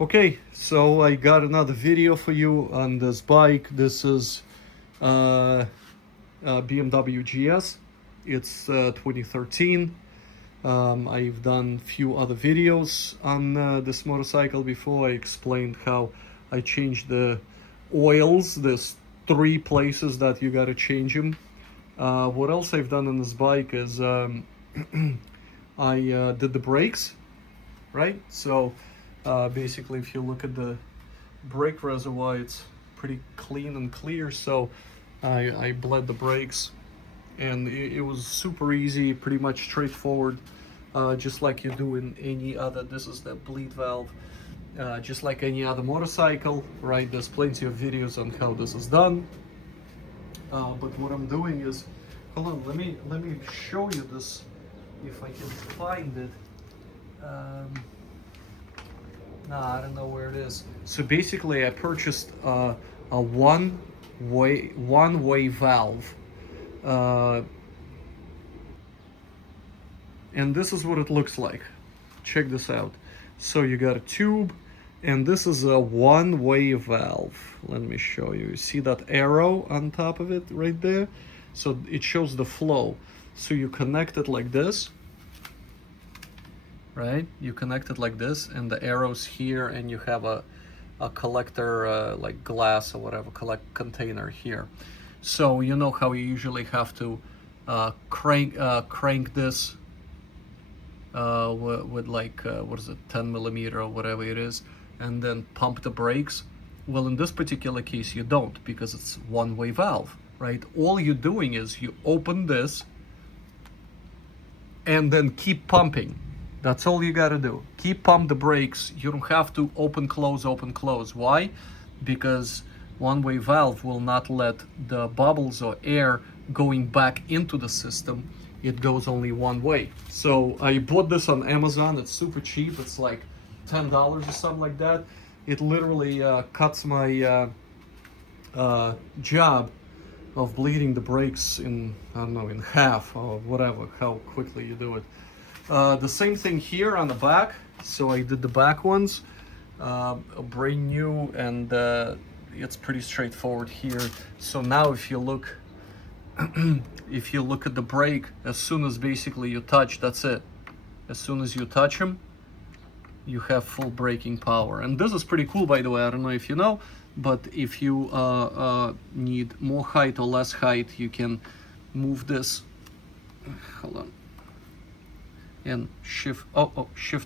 Okay, so I got another video for you on this bike. This is BMW GS. It's 2013. I've done a few other videos on this motorcycle before. I explained how I changed the oils. There's 3 places that you gotta change them. What else I've done on this bike is I did the brakes, right? So basically, if you look at the brake reservoir, it's pretty clean and clear. So I bled the brakes, and it was super easy, pretty much straightforward, just like you do in any other. This is the bleed valve, just like any other motorcycle, right? There's plenty of videos on how this is done. But what I'm doing is, hold on, let me show you this if I can find it. I don't know where it is. So basically, I purchased a one-way valve, and this is what it looks like. Check this out. So you got a tube, and this is a one-way valve. Let me show you. You see that arrow on top of it right there? So it shows the flow. So you connect it like this, right? You connect it like this, and the arrow's here, and you have a collector, like glass or whatever, container here. So you know how you usually have to crank this with like what is it, 10 millimeter or whatever it is, and then pump the brakes. Well, in this particular case, you don't, because it's one-way valve, right? All you're doing is you open this and then keep pumping. That's all you gotta do. Keep pump the brakes. You don't have to open, close, open, close. Why? Because one-way valve will not let the bubbles or air going back into the system. It goes only one way. So I bought this on Amazon. It's super cheap. It's like $10 or something like that. It literally cuts my job of bleeding the brakes in, I don't know, in half or whatever, how quickly you do it. The same thing here on the back. So I did the back ones, brand new, and it's pretty straightforward here. So now if you look if you look at the brake, as soon as basically you touch, that's it. As soon as you touch them, you have full braking power. And this is pretty cool, by the way. I don't know if you know, but if you need more height or less height, you can move this, hold on, and shift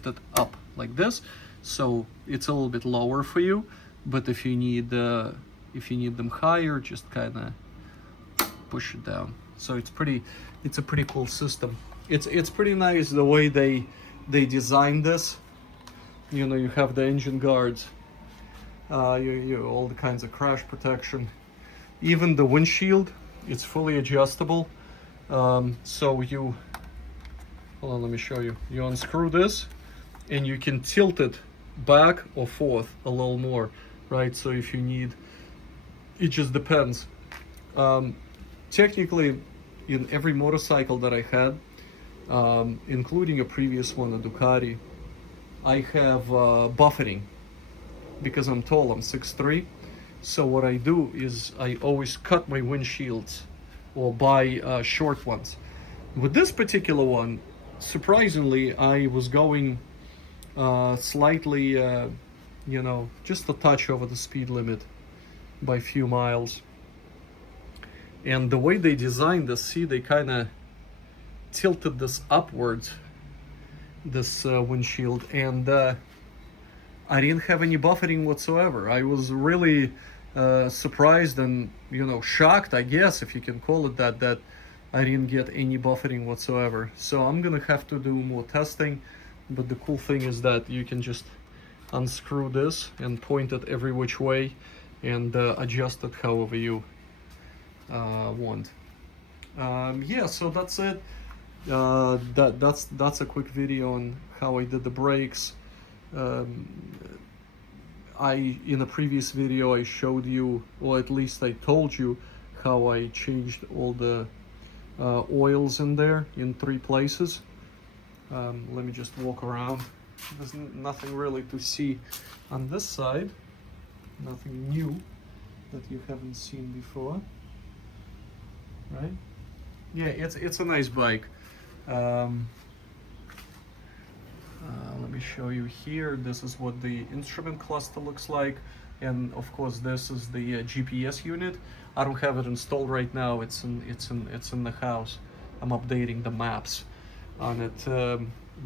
it up like this. So it's a little bit lower for you, but if you need them higher, just kind of push it down. So it's a pretty cool system. It's pretty nice the way they designed this. You know, you have the engine guards, you all the kinds of crash protection, even the windshield, it's fully adjustable. So you, hold on, let me show you. You unscrew this, and you can tilt it back or forth a little more, right? So if you need, it just depends. Technically, in every motorcycle that I had, including a previous one, a Ducati, I have buffeting because I'm tall, I'm 6'3". So what I do is I always cut my windshields or buy short ones. With this particular one, surprisingly, I was going slightly, you know, just a touch over the speed limit by a few miles. And the way they designed this, see, they kind of tilted this upwards, this windshield, and I didn't have any buffeting whatsoever. I was really surprised and, you know, shocked, I guess, if you can call it that, that I didn't get any buffeting whatsoever. So I'm gonna have to do more testing, but the cool thing is that you can just unscrew this and point it every which way and adjust it however you want. Yeah, so that's it. That's a quick video on how I did the brakes. In a previous video I showed you, or at least I told you, how I changed all the oils in there in 3 places. Let me just walk around There's nothing really to see on this side, nothing new that you haven't seen before, right? Yeah, it's a nice bike. Let me show you here. This is what the instrument cluster looks like, and of course this is the GPS unit. I don't have it installed right now. It's in the house. I'm updating the maps on it.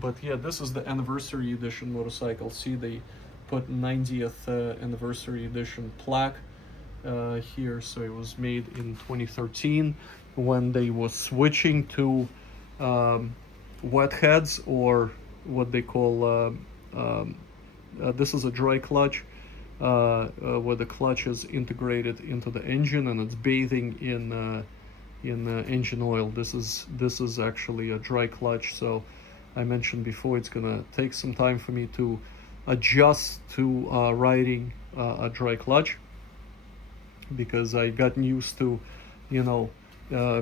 But yeah, this is the anniversary edition motorcycle. See, they put 90th anniversary edition plaque here. So it was made in 2013 when they were switching to wet heads, or what they call this is a dry clutch, where the clutch is integrated into the engine and it's bathing in engine oil. This is actually a dry clutch. So I mentioned before, it's gonna take some time for me to adjust to riding a dry clutch, because I gotten used to, you know,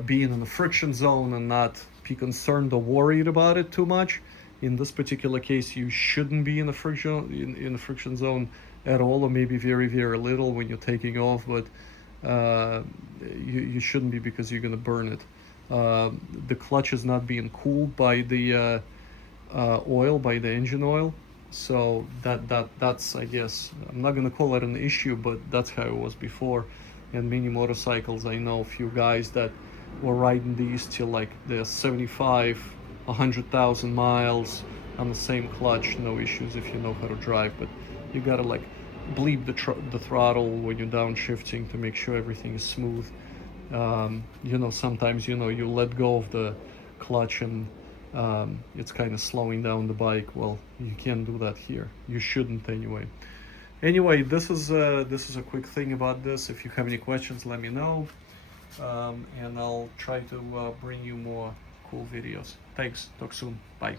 being in the friction zone and not be concerned or worried about it too much. In this particular case, you shouldn't be in the friction zone at all, or maybe very, very little when you're taking off, but you shouldn't be, because you're going to burn it. The clutch is not being cooled by the oil, by the engine oil, so that's, I guess, I'm not going to call it an issue, but that's how it was before. And many motorcycles, I know a few guys that were riding these till like they're 75, 100,000 miles on the same clutch, no issues if you know how to drive. But you gotta like bleed the throttle when you're downshifting to make sure everything is smooth. You know, sometimes, you know, you let go of the clutch and it's kind of slowing down the bike. Well, you can't do that here. You shouldn't anyway. Anyway, this is a quick thing about this. If you have any questions, let me know, and I'll try to bring you more cool videos. Thanks. Talk soon. Bye.